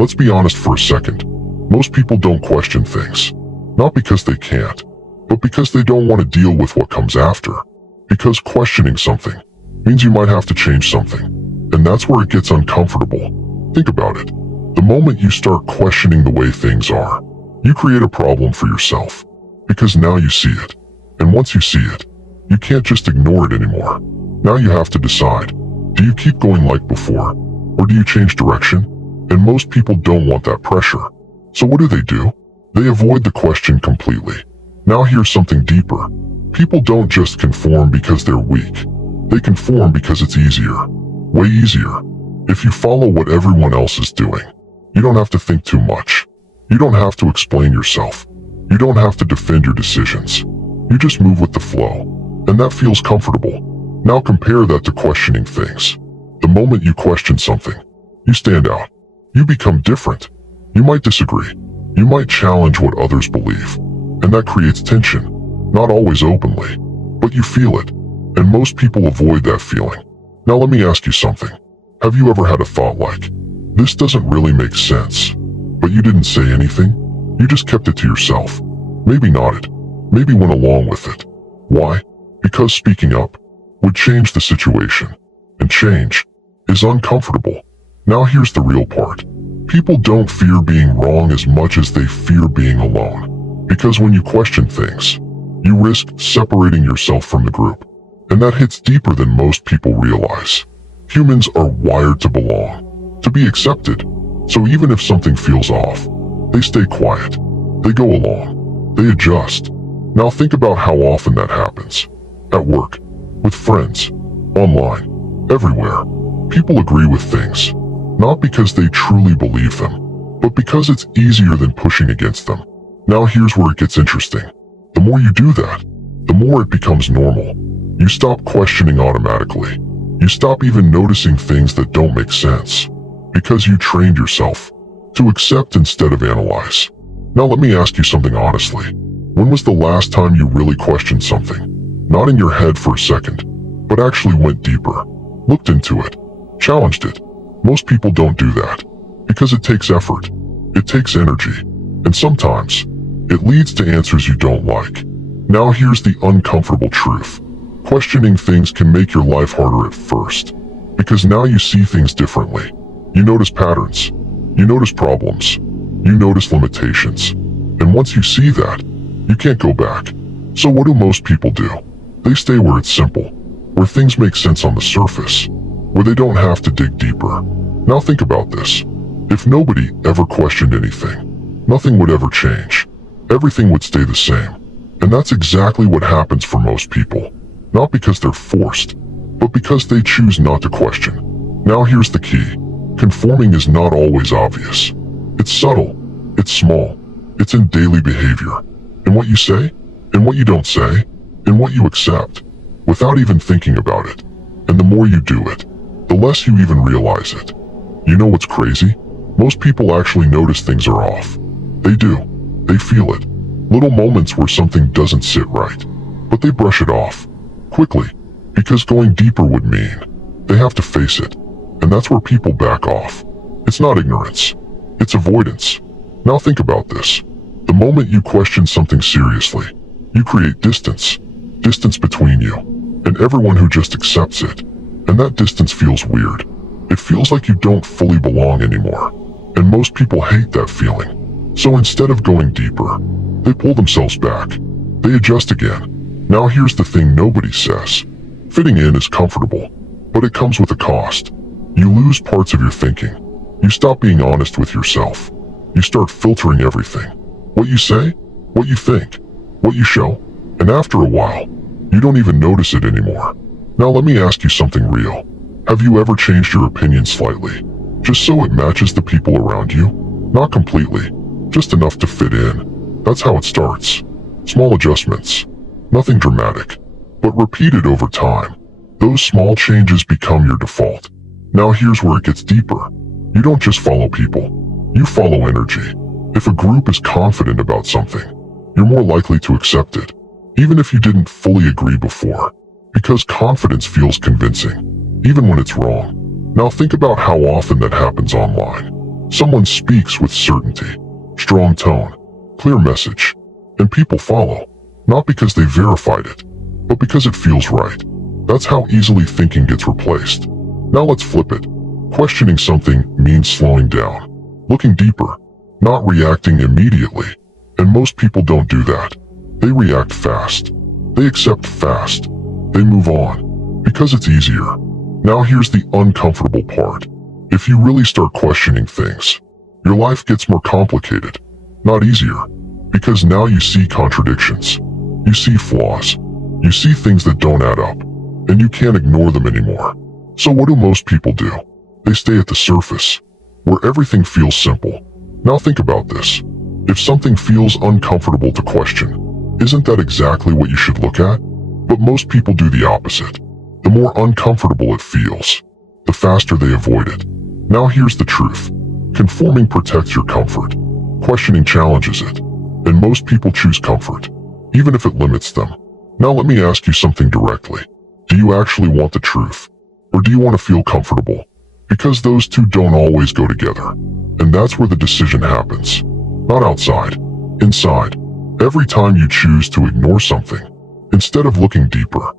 Let's be honest for a second. Most people don't question things. Not because they can't, but because they don't want to deal with what comes after. Because questioning something means you might have to change something. And that's where it gets uncomfortable. Think about it. The moment you start questioning the way things are, you create a problem for yourself. Because now you see it. And once you see it, you can't just ignore it anymore. Now you have to decide. Do you keep going like before? Or do you change direction? And most people don't want that pressure. So what do? They avoid the question completely. Now here's something deeper. People don't just conform because they're weak. They conform because it's easier. Way easier. If you follow what everyone else is doing, you don't have to think too much. You don't have to explain yourself. You don't have to defend your decisions. You just move with the flow. And that feels comfortable. Now compare that to questioning things. The moment you question something, you stand out. You become different. You might disagree. You might challenge what others believe. And that creates tension. Not always openly, but you feel it. And most people avoid that feeling. Now let me ask you something. Have you ever had a thought like, this doesn't really make sense, but you didn't say anything? You just kept it to yourself. Maybe nodded. Maybe went along with it. Why? Because speaking up would change the situation. And change is uncomfortable. Now here's the real part. People don't fear being wrong as much as they fear being alone. Because when you question things, you risk separating yourself from the group. And that hits deeper than most people realize. Humans are wired to belong, to be accepted. So even if something feels off, they stay quiet. They go along. They adjust. Now think about how often that happens. At work, with friends, online, everywhere. People agree with things. Not because they truly believe them, but because it's easier than pushing against them. Now here's where it gets interesting. The more you do that, the more it becomes normal. You stop questioning automatically. You stop even noticing things that don't make sense. Because you trained yourself to accept instead of analyze. Now let me ask you something honestly. When was the last time you really questioned something? Not in your head for a second, but actually went deeper, looked into it, challenged it. Most people don't do that. Because it takes effort. It takes energy. And sometimes, it leads to answers you don't like. Now here's the uncomfortable truth. Questioning things can make your life harder at first. Because now you see things differently. You notice patterns. You notice problems. You notice limitations. And once you see that, you can't go back. So what do most people do? They stay where it's simple. Where things make sense on the surface. Where they don't have to dig deeper. Now think about this. If nobody ever questioned anything, nothing would ever change. Everything would stay the same. And that's exactly what happens for most people. Not because they're forced, but because they choose not to question. Now here's the key. Conforming is not always obvious. It's subtle. It's small. It's in daily behavior. In what you say, in what you don't say, in what you accept, without even thinking about it. And the more you do it, the less you even realize it. You know what's crazy? Most people actually notice things are off. They do. They feel it. Little moments where something doesn't sit right. But they brush it off. Quickly. Because going deeper would mean they have to face it. And that's where people back off. It's not ignorance. It's avoidance. Now think about this. The moment you question something seriously, you create distance. Distance between you and everyone who just accepts it. And that distance feels weird. It feels like you don't fully belong anymore. And most people hate that feeling. So instead of going deeper, they pull themselves back. They adjust again. Now here's the thing nobody says. Fitting in is comfortable, but it comes with a cost. You lose parts of your thinking. You stop being honest with yourself. You start filtering everything. What you say, what you think, what you show. And after a while, you don't even notice it anymore. Now let me ask you something real. Have you ever changed your opinion slightly? Just so it matches the people around you? Not completely. Just enough to fit in. That's how it starts. Small adjustments. Nothing dramatic. But repeated over time. Those small changes become your default. Now here's where it gets deeper. You don't just follow people. You follow energy. If a group is confident about something, you're more likely to accept it. Even if you didn't fully agree before. Because confidence feels convincing. Even when it's wrong. Now think about how often that happens online. Someone speaks with certainty, strong tone, clear message, and people follow, not because they verified it, but because it feels right. That's how easily thinking gets replaced. Now let's flip it. Questioning something means slowing down, looking deeper, not reacting immediately. And most people don't do that. They react fast. They accept fast. They move on, because it's easier. Now here's the uncomfortable part. If you really start questioning things, your life gets more complicated, not easier. Because now you see contradictions. You see flaws. You see things that don't add up. And you can't ignore them anymore. So what do most people do? They stay at the surface, where everything feels simple. Now think about this. If something feels uncomfortable to question, isn't that exactly what you should look at? But most people do the opposite. The more uncomfortable it feels, the faster they avoid it. Now here's the truth. Conforming protects your comfort. Questioning challenges it. And most people choose comfort, even if it limits them. Now let me ask you something directly. Do you actually want the truth? Or do you want to feel comfortable? Because those two don't always go together. And that's where the decision happens. Not outside, inside. Every time you choose to ignore something, instead of looking deeper,